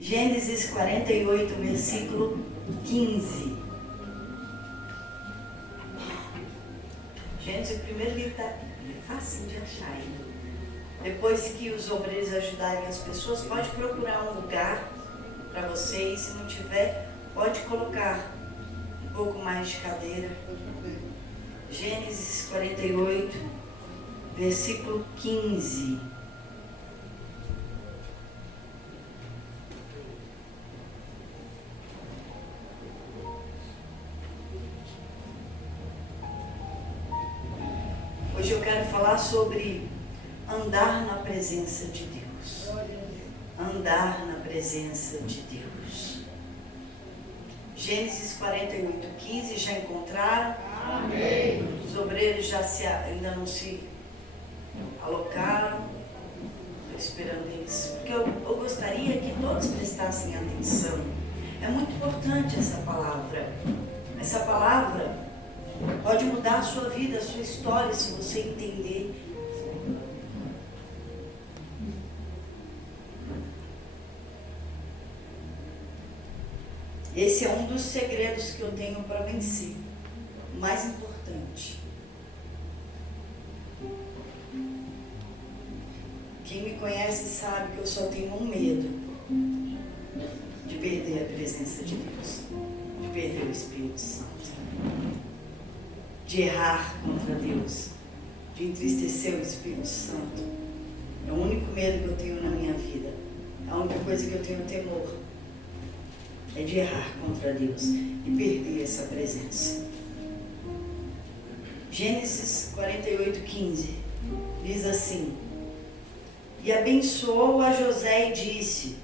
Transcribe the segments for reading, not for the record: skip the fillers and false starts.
Gênesis 48, versículo 15. Gênesis, o primeiro livro da Bíblia, é fácil de achar aí. Depois que os obreiros ajudarem as pessoas, pode procurar um lugar para vocês. Se não tiver, pode colocar um pouco mais de cadeira. Gênesis 48, versículo 15. Hoje eu quero falar sobre andar na presença de Deus. Andar na presença de Deus. Gênesis 48, 15, já encontraram? Amém. Os obreiros ainda não se alocaram. Estou esperando eles. Porque eu gostaria que todos prestassem atenção. É muito importante essa palavra. Essa palavra pode mudar a sua vida, a sua história, se você entender. Esse é um dos segredos que eu tenho para vencer. O mais importante. Quem me conhece sabe que eu só tenho um medo: de perder a presença de Deus, de perder o Espírito Santo, de errar contra Deus, de entristecer o Espírito Santo. É o único medo que eu tenho na minha vida. A única coisa que eu tenho temor é de errar contra Deus e perder essa presença. Gênesis 48, 15 diz assim: e abençoou a José e disse: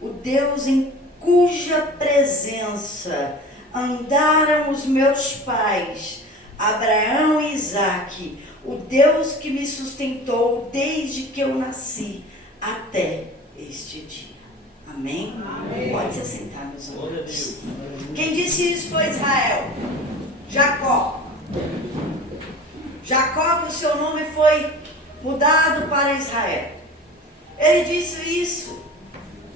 o Deus em cuja presença andaram os meus pais, Abraão e Isaque, o Deus que me sustentou desde que eu nasci até este dia. Amém? Amém. Pode se assentar, meus amigos. Quem disse isso foi Israel. Jacó. Jacó, que o seu nome foi mudado para Israel. Ele disse isso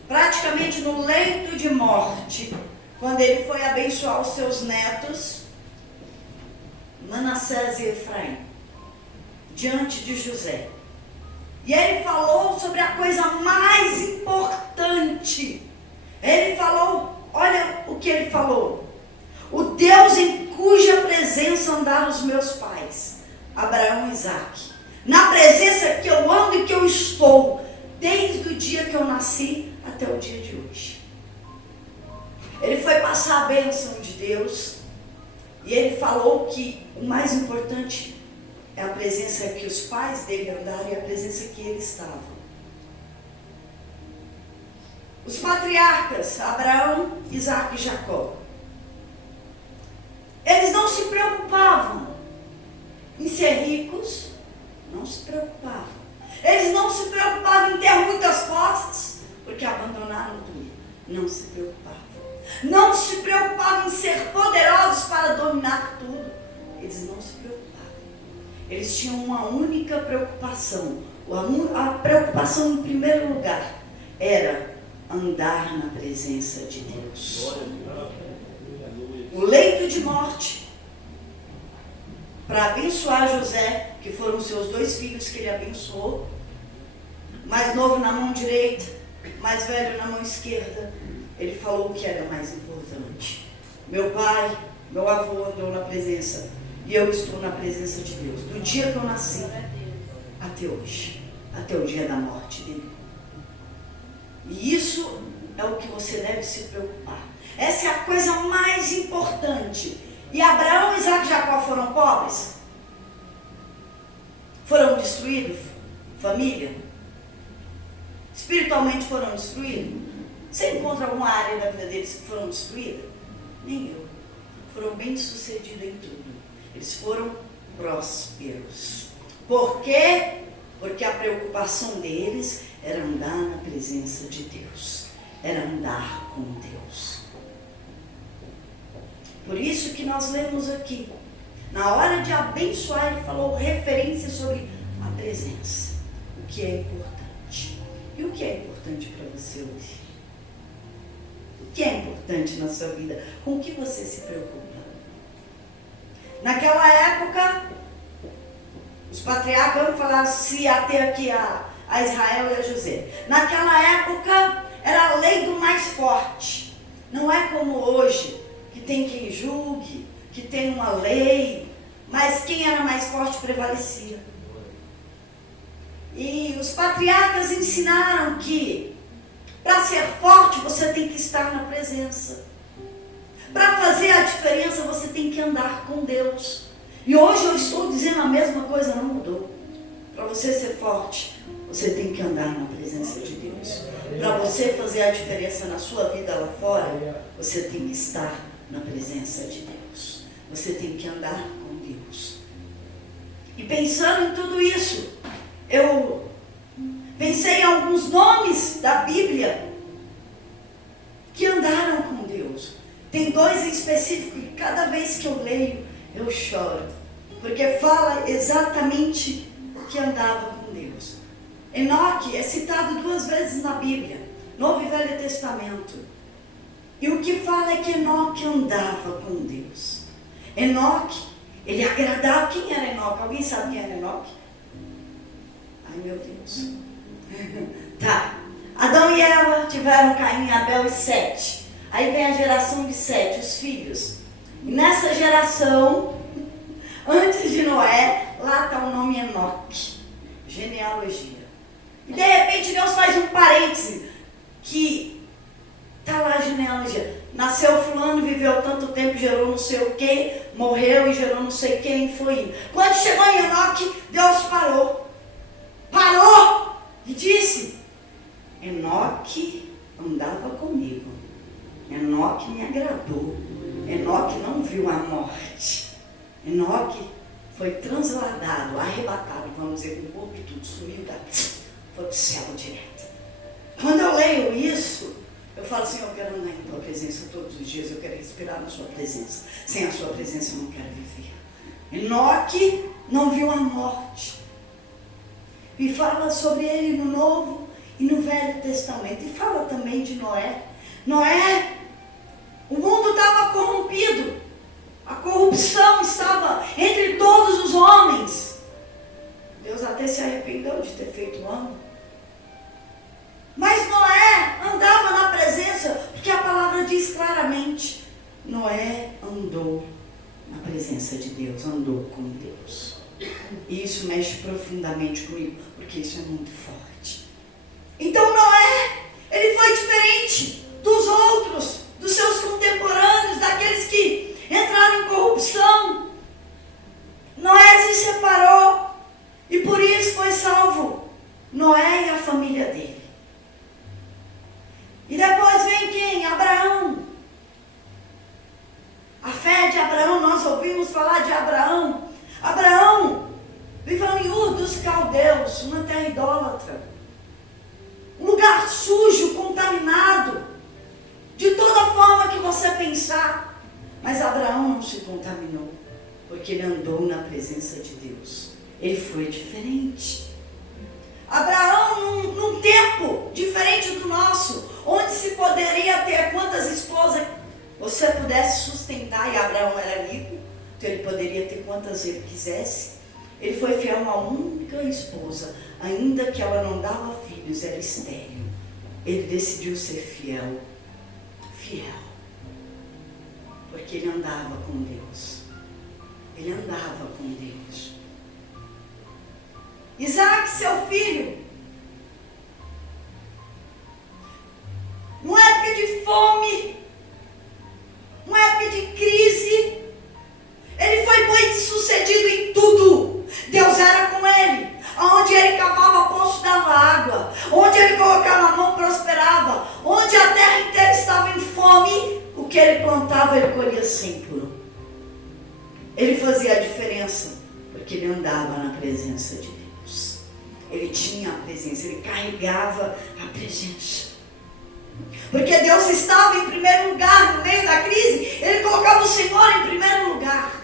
praticamente no leito de morte, quando ele foi abençoar os seus netos, Manassés e Efraim, diante de José. E ele falou sobre a coisa mais importante. Ele falou, olha o que ele falou: o Deus em cuja presença andaram os meus pais, Abraão e Isaque, na presença que eu ando e que eu estou, desde o dia que eu nasci até o dia de hoje. Ele foi passar a bênção de Deus, e ele falou que o mais importante é a presença que os pais dele andaram e a presença que ele estava. Os patriarcas, Abraão, Isaque e Jacó, eles não se preocupavam em ser ricos, não se preocupavam. Eles não se preocupavam em ter muitas posses, porque abandonaram tudo. Não se preocupavam. Não se preocupavam em ser poderosos para dominar tudo. Eles não se preocupavam. Eles tinham uma única preocupação. A preocupação, em primeiro lugar, era andar na presença de Deus. O leito de morte, para abençoar José, que foram seus 2 filhos que ele abençoou, mais novo na mão direita, mais velho na mão esquerda, ele falou o que era mais importante. Meu pai, meu avô andou na presença, e eu estou na presença de Deus, do dia que eu nasci até hoje, até o dia da morte dele. E isso é o que você deve se preocupar. Essa é a coisa mais importante. E Abraão, Isaque e Jacó foram pobres? Foram destruídos? Família? Espiritualmente foram destruídos? Você encontra alguma área da vida deles que foram destruídas? Nenhum. Foram bem-sucedidos em tudo. Eles foram prósperos. Por quê? Porque a preocupação deles era andar na presença de Deus. Era andar com Deus. Por isso que nós lemos aqui, na hora de abençoar, ele falou referência sobre a presença. O que é importante. E o que é importante para você hoje? que é importante na sua vida? Com o que você se preocupa? Naquela época, os patriarcas, vamos falar, se ater aqui a Israel e a José. Naquela época, era a lei do mais forte. Não é como hoje, que tem quem julgue, que tem uma lei, mas quem era mais forte prevalecia. E os patriarcas ensinaram que para ser forte você tem que estar na presença. Para fazer a diferença você tem que andar com Deus. E hoje eu estou dizendo a mesma coisa, não mudou. Para você ser forte, você tem que andar na presença de Deus. Para você fazer a diferença na sua vida lá fora, você tem que estar na presença de Deus. Você tem que andar com Deus. E pensando em tudo isso, eu pensei em alguns nomes da Bíblia que andaram com Deus. Tem dois em específico que cada vez que eu leio, eu choro. Porque fala exatamente o que andava com Deus. Enoque é citado 2 vezes na Bíblia, Novo e Velho Testamento. E o que fala é que Enoque andava com Deus. Enoque, ele agradava. Quem era Enoque? Alguém sabe quem era Enoque? Ai, meu Deus. Tá. Adão e Eva tiveram Caim, Abel e Sete. Aí vem a geração de Sete, os filhos. E nessa geração, antes de Noé, lá está o nome Enoque. Genealogia. E de repente Deus faz um parêntese, que está lá a genealogia. Nasceu fulano, viveu tanto tempo, gerou não sei o que, morreu e gerou não sei quem, foi indo. Quando chegou em Enoque, Deus parou. Parou e disse: Enoque andava comigo. Enoque me agradou. Enoque não viu a morte. Enoque foi transladado, arrebatado, vamos dizer, com o corpo e tudo, sumiu foi para o céu direto. Quando eu leio isso, eu falo assim: eu quero andar em tua presença todos os dias, eu quero respirar na sua presença. Sem a sua presença eu não quero viver. Enoque não viu a morte. E fala sobre ele no Novo e no Velho Testamento. E fala também de Noé. Noé, o mundo estava corrompido. A corrupção estava entre todos os homens. Deus até se arrependeu de ter feito o homem. Mas Noé andava na presença, porque a palavra diz claramente: Noé andou na presença de Deus, andou com Deus. E isso mexe profundamente comigo, porque isso é muito forte. Então Noé, ele foi diferente dos outros, dos seus contemporâneos, daqueles que entraram em corrupção. Noé se separou e por isso foi salvo Noé e a família dele. E depois vem quem? Abraão. A fé de Abraão, nós ouvimos falar de Abraão. Abraão viveu em Ur dos Caldeus, uma terra idólatra. Um lugar sujo, contaminado, de toda forma que você pensar. Mas Abraão não se contaminou, porque ele andou na presença de Deus. Ele foi diferente. Abraão, num tempo diferente do nosso, onde se poderia ter quantas esposas você pudesse sustentar, e Abraão era rico, então ele poderia ter quantas ele quisesse. Ele foi fiel a uma única esposa, ainda que ela não dava filhos, era estéril. Ele decidiu ser fiel, porque ele andava com Deus. Ele andava com Deus. Isaac, seu filho, numa época de fome, numa época de crise, ele foi bem sucedido em tudo. Deus era com ele. Onde ele cavava poço dava água. Onde ele colocava a mão prosperava. Onde a terra inteira estava em fome, o que ele plantava ele colhia 100%. Ele fazia a diferença, porque ele andava na presença de Deus. Ele tinha a presença, ele carregava a presença. Porque Deus estava em primeiro lugar no meio da crise, ele colocava o Senhor em primeiro lugar.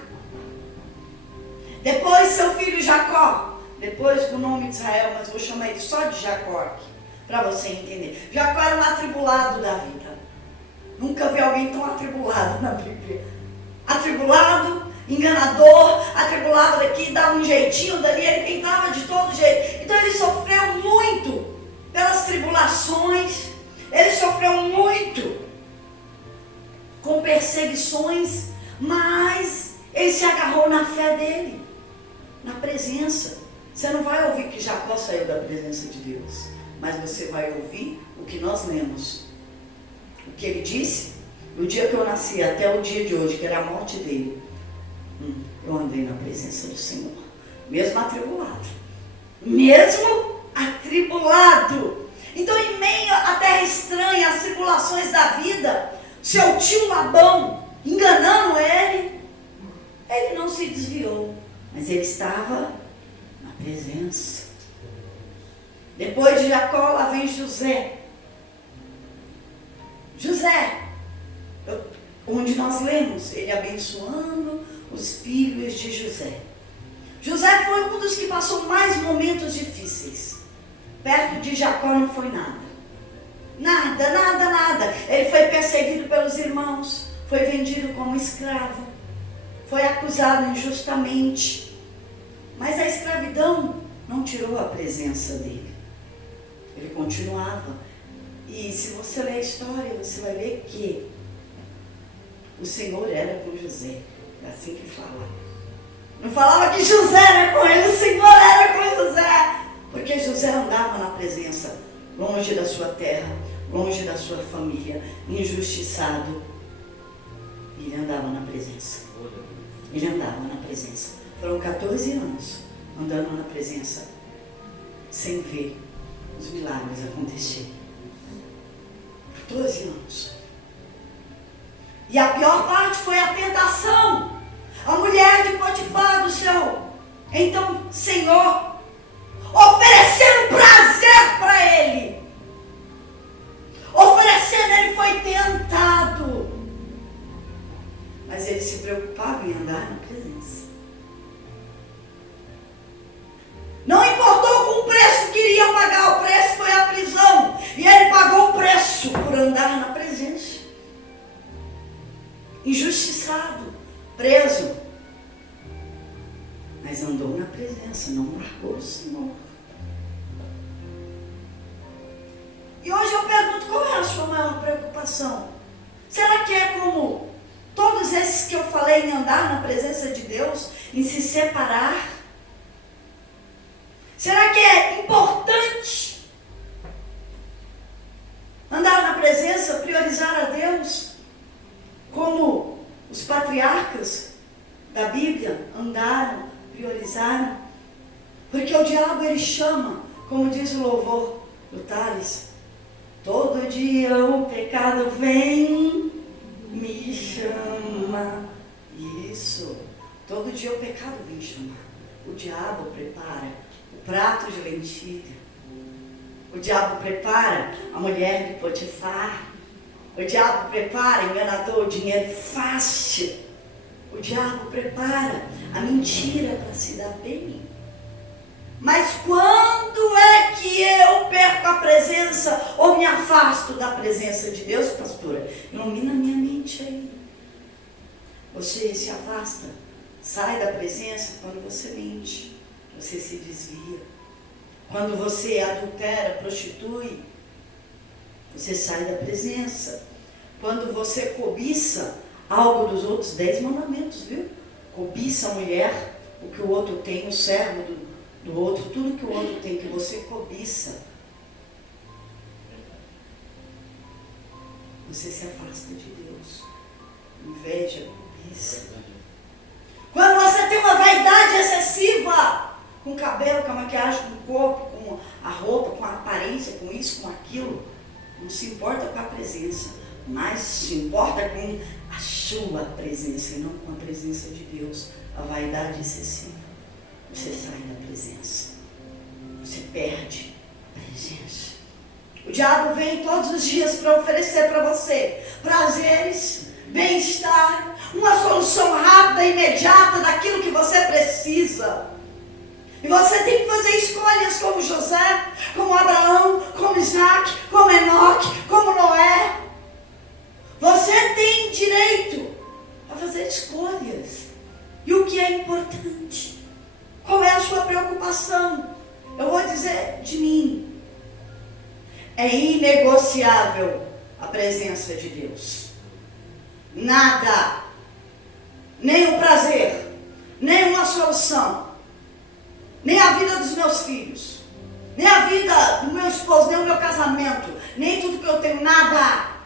Depois seu filho Jacó, depois com o nome de Israel, mas vou chamar ele só de Jacó aqui, para você entender. Jacó era um atribulado da vida. Nunca vi alguém tão atribulado na Bíblia. Atribulado, enganador, atribulado daqui, dava um jeitinho dali, ele tentava de todo jeito. Então ele sofreu muito pelas tribulações, ele sofreu muito com perseguições, mas ele se agarrou na fé dele, na presença. Você não vai ouvir que Jacó saiu da presença de Deus, mas você vai ouvir o que nós lemos. O que ele disse, no dia que eu nasci até o dia de hoje, que era a morte dele, eu andei na presença do Senhor, mesmo atribulado. Mesmo atribulado. Então, em meio à terra estranha, às tribulações da vida, seu tio Labão, enganando ele não se desviou, mas ele estava na presença. Depois de Jacó, lá vem José. José, onde nós lemos, ele abençoando os filhos de José. José foi um dos que passou mais momentos difíceis. Perto de Jacó não foi nada. Nada. Ele foi perseguido pelos irmãos, foi vendido como escravo, foi acusado injustamente. Mas a escravidão não tirou a presença dele. Ele continuava. E se você ler a história, você vai ver que o Senhor era com José. É assim que fala. Não falava que José era com ele, o Senhor era com José. Porque José andava na presença, longe da sua terra, longe da sua família, injustiçado. Ele andava na presença. Ele andava na presença. Foram 14 anos andando na presença, sem ver os milagres acontecerem. 14 anos. E a pior parte foi a tentação. A mulher de Potifar do seu então Senhor, oferecendo prazer para ele. Oferecendo, ele foi tentado. Mas ele se preocupava em andar na presença. Não importou com o preço que queria pagar, o preço foi a prisão. E ele pagou o preço por andar na presença. Injustiçado, preso. Mas andou na presença, não largou o Senhor. E hoje eu pergunto, qual é a sua maior preocupação? Será que é como todos esses que eu falei em andar na presença de Deus, em se separar? Será que é importante andar na presença, priorizar a Deus, como os patriarcas da Bíblia andaram, priorizaram? Porque o diabo, ele chama, como diz o louvor do Thales, todo dia o pecado vem, me chama. Isso, todo dia o pecado vem chamar. O diabo prepara o prato de lentilha. O diabo prepara a mulher de Potifar. O diabo prepara, enganador, o dinheiro fácil. O diabo prepara a mentira para se dar bem. Mas quando é que eu perco a presença ou me afasto da presença de Deus, pastora? Ilumina minha mente aí. Você se afasta, sai da presença quando você mente, você se desvia. Quando você adultera, prostitui, você sai da presença. Quando você cobiça algo dos outros, 10 mandamentos, viu? Cobiça a mulher, o que o outro tem, o servo do outro, tudo que o outro tem, que você cobiça. Você se afasta de Deus. Inveja, cobiça. Quando você tem uma vaidade excessiva, com o cabelo, com a maquiagem, com o corpo, com a roupa, com a aparência, com isso, com aquilo, não se importa com a presença, mas se importa com a sua presença e não com a presença de Deus. A vaidade excessiva, você sai da presença, você perde a presença. O diabo vem todos os dias para oferecer para você prazeres, bem-estar, uma solução rápida e imediata daquilo que você precisa. E você tem que fazer escolhas como José, como Abraão, como Isaac, como Enoque, como Noé. inegociável a presença de Deus. Nada, nem o prazer, nem uma solução, nem a vida dos meus filhos, nem a vida do meu esposo, nem o meu casamento, nem tudo que eu tenho, nada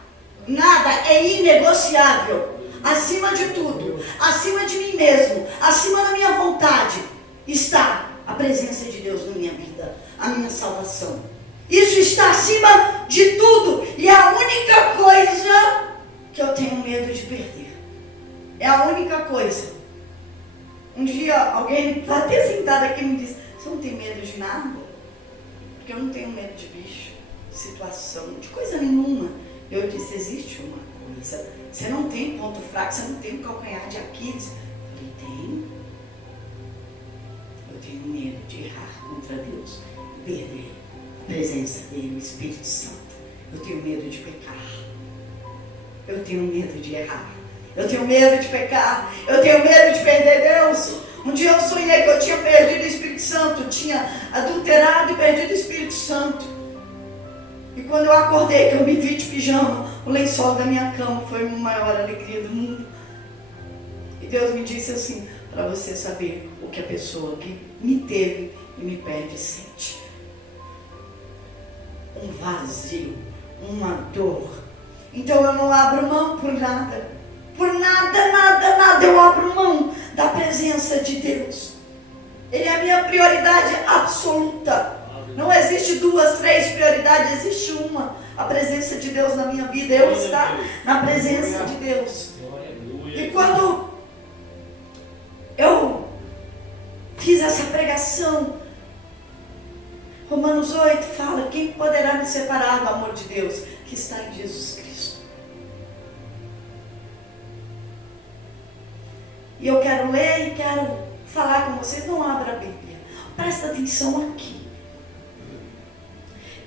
é inegociável. Acima de tudo, acima de mim mesmo, acima da minha vontade, está a presença de Deus na minha vida, a minha salvação. Isso está acima de tudo, e é a única coisa que eu tenho medo de perder. É a única coisa. Um dia alguém está até sentado aqui e me disse: você não tem medo de nada? Porque eu não tenho medo de bicho, de situação, de coisa nenhuma. Eu disse: existe uma coisa. Você não tem ponto fraco, você não tem um calcanhar de Aquiles. Eu falei: tenho. Eu tenho medo de errar contra Deus, perder a presença dele, o Espírito Santo. Eu tenho medo de pecar. Eu tenho medo de errar. Eu tenho medo de pecar. Eu tenho medo de perder Deus. Um dia eu sonhei que eu tinha perdido o Espírito Santo. Tinha adulterado e perdido o Espírito Santo. E quando eu acordei, que eu me vi de pijama, o lençol da minha cama foi a maior alegria do mundo. E Deus me disse assim: para você saber o que a pessoa que me teve e me perde sente. Um vazio, uma dor. Então eu não abro mão por nada. Por nada eu abro mão da presença de Deus. Ele é a minha prioridade absoluta. Não existe 2, 3 prioridades, existe uma. A presença de Deus na minha vida. Eu estar na presença de Deus. E quando eu fiz essa pregação, Romanos 8 fala: quem poderá me separar do amor de Deus que está em Jesus Cristo? E eu quero ler e quero falar com vocês. Não abra a Bíblia, presta atenção aqui.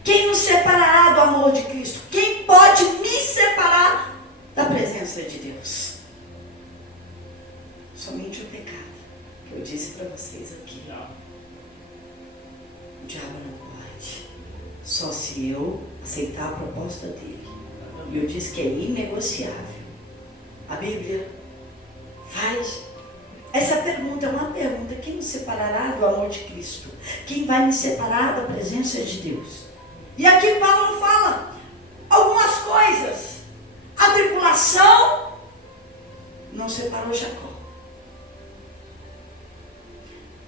Quem nos separará do amor de Cristo? Quem pode me separar da presença de Deus? Somente o pecado, que eu disse para vocês aqui. O diabo não pode, só se eu aceitar a proposta dele. E eu disse que é inegociável. A Bíblia faz essa pergunta, é uma pergunta: quem nos separará do amor de Cristo? Quem vai me separar da presença de Deus? E aqui Paulo fala algumas coisas. A tribulação não separou Jacó.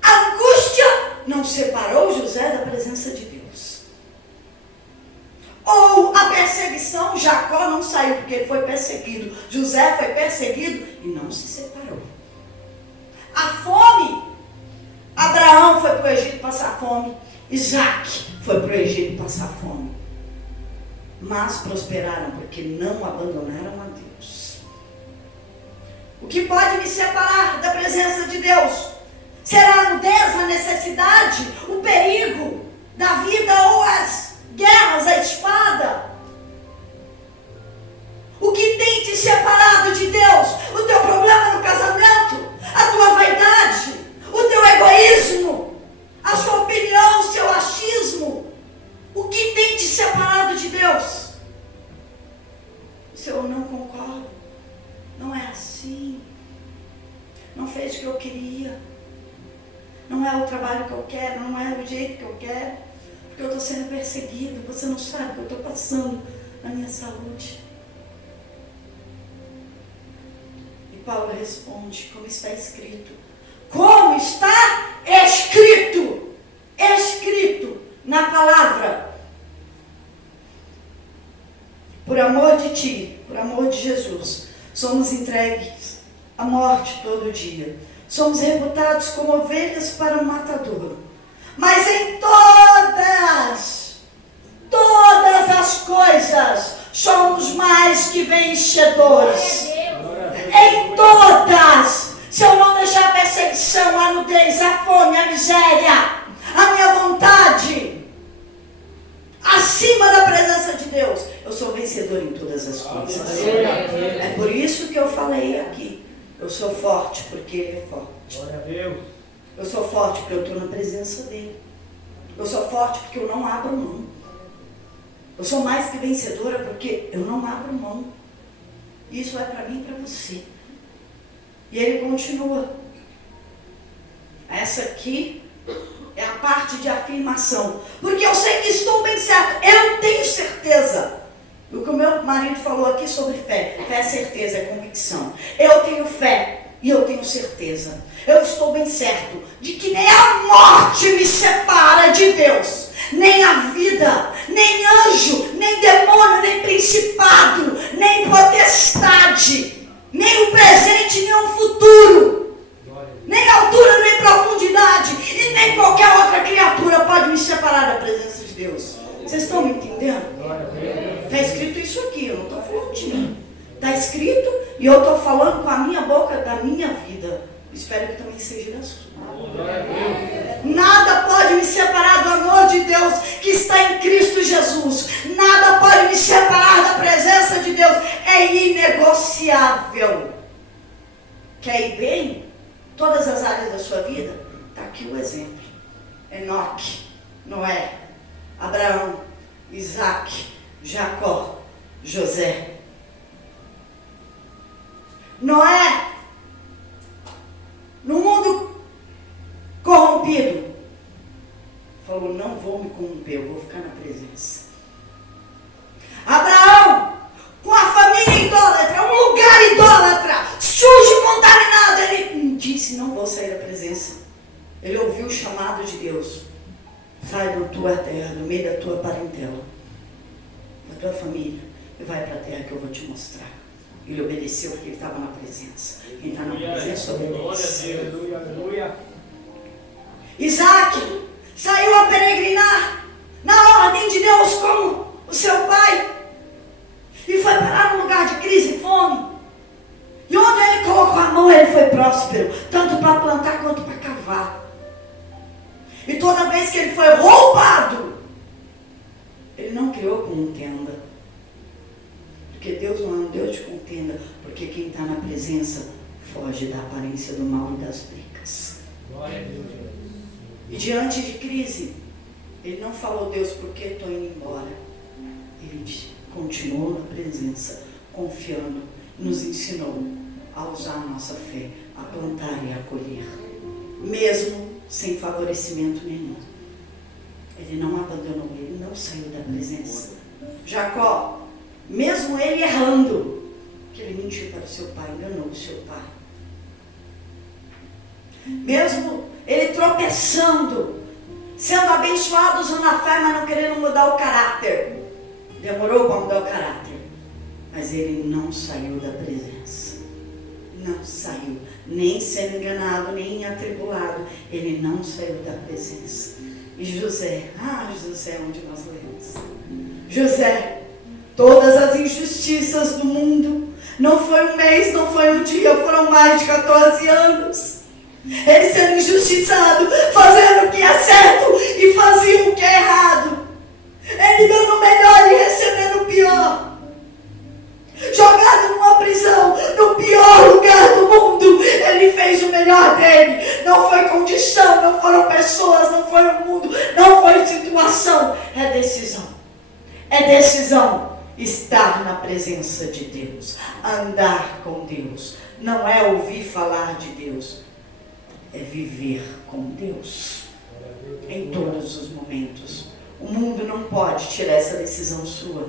A angústia não separou José da presença de Deus. Ou a perseguição, Jacó não saiu porque ele foi perseguido. José foi perseguido e não se separou. A fome, Abraão foi para o Egito passar fome. Isaac foi para o Egito passar fome. Mas prosperaram porque não abandonaram a Deus. O que pode me separar da presença de Deus? Será a nudez, a necessidade, o perigo da vida ou as guerras, a espada? O que tem te separado de Deus? O teu problema no casamento? A tua vaidade? O teu egoísmo? A sua opinião, o seu achismo? O que tem te separado de Deus? O Senhor: não concordo. Não é assim. Não fez o que eu queria. Não é o trabalho que eu quero. Não é o jeito que eu quero. Porque eu estou sendo perseguido. Você não sabe o que eu estou passando na minha saúde. E Paulo responde: como está escrito. Como está escrito. Escrito na palavra. Por amor de ti, por amor de Jesus, somos entregues à morte todo dia. Somos reputados como ovelhas para o matador. Mas em todas as coisas, somos mais que vencedores. Em todas. Se eu não deixar a perseguição, a nudez, a fome, a miséria, a minha vontade acima da presença de Deus, eu sou vencedor em todas as coisas. É por isso que eu falei aqui: eu sou forte porque Ele é forte. Eu sou forte porque eu estou na presença dEle. Eu sou forte porque eu não abro mão. Eu sou mais que vencedora porque eu não abro mão. Isso é para mim e para você. E ele continua. Essa aqui é a parte de afirmação. Porque eu sei que estou bem certo. Eu tenho certeza. O que o meu marido falou aqui sobre fé. Fé é certeza, é convicção. Eu tenho fé e eu tenho certeza. Eu estou bem certo de que nem a morte me separa de Deus. Nem a vida, nem anjo, nem demônio, nem principado, nem potestade, nem o presente, nem o futuro, nem altura, nem profundidade, e nem qualquer outra criatura pode me separar da presença de Deus. Vocês estão me entendendo? Está escrito isso aqui, eu não estou falando de mim. Está escrito e eu estou falando com a minha boca da minha vida. Espero que também seja da sua. Nada pode me separar do amor de Deus que está em Cristo Jesus. Nada pode me separar da presença de Deus. É inegociável. Quer ir bem? Todas as áreas da sua vida? Está aqui o exemplo. Enoque, Noé, Abraão, Isaac, Jacó, José. Noé, no mundo corrompido, falou, não vou me corromper, eu vou ficar na presença. Abraão, com a família idólatra, um lugar idólatra, sujo, contaminado, ele disse, não vou sair da presença. Ele ouviu o chamado de Deus. Sai da tua terra, do meio da tua parentela, da tua família, e vai para a terra que eu vou te mostrar. Ele obedeceu porque ele estava na presença. Quem está na presença obedece. Aleluia. Isaac saiu a peregrinar na ordem de Deus como o seu pai. E foi parar num lugar de crise e fome. E onde ele colocou a mão, ele foi próspero. Tanto para plantar quanto para cavar. E toda vez que ele foi roubado, ele não criou contenda. Porque Deus não é um Deus de contenda. Porque quem está na presença foge da aparência do mal e das brigas. Glória a Deus. E diante de crise, ele não falou, Deus, por que estou indo embora? Ele continuou na presença, confiando, nos ensinou a usar a nossa fé, a plantar e a colher. Mesmo sem favorecimento nenhum. Ele não abandonou, ele não saiu da presença. Jacó, mesmo ele errando, que ele mentiu para o seu pai, enganou o seu pai. Mesmo ele tropeçando, sendo abençoado usando a fé, mas não querendo mudar o caráter. Demorou para mudar o caráter, mas ele não saiu da presença. Não saiu, nem sendo enganado, nem atribulado. Ele não saiu da presença. E José, José é onde nós lemos. José, todas as injustiças do mundo, não foi um mês, não foi um dia, foram mais de 14 anos. Ele sendo injustiçado, fazendo o que é certo e fazia o que é errado. Ele dando o melhor e recebendo o pior. Jogado numa prisão, no pior lugar do mundo, ele fez o melhor dele. Não foi condição, não foram pessoas, não foi o mundo, não foi situação. É decisão. É decisão estar na presença de Deus, andar com Deus. Não é ouvir falar de Deus, é viver com Deus em todos os momentos. O mundo não pode tirar essa decisão sua.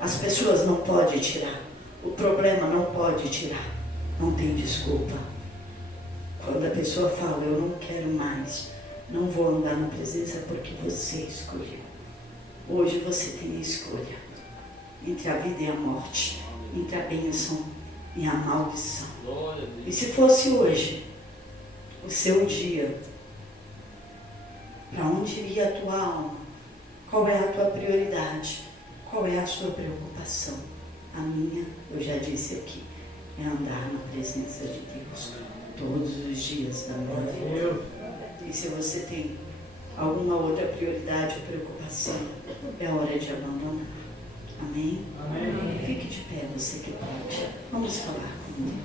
As pessoas não podem tirar. O problema não pode tirar. Não tem desculpa. Quando a pessoa fala, eu não quero mais, não vou andar na presença, porque você escolheu. Hoje você tem a escolha entre a vida e a morte, entre a bênção e a maldição. E se fosse hoje o seu dia, para onde iria a tua alma? Qual é a tua prioridade? Qual é a sua preocupação? A minha, eu já disse aqui, é andar na presença de Deus todos os dias da minha vida. E se você tem alguma outra prioridade ou preocupação, é hora de abandonar. Amém? Amém? Fique de pé, você que pode. Vamos falar com Deus.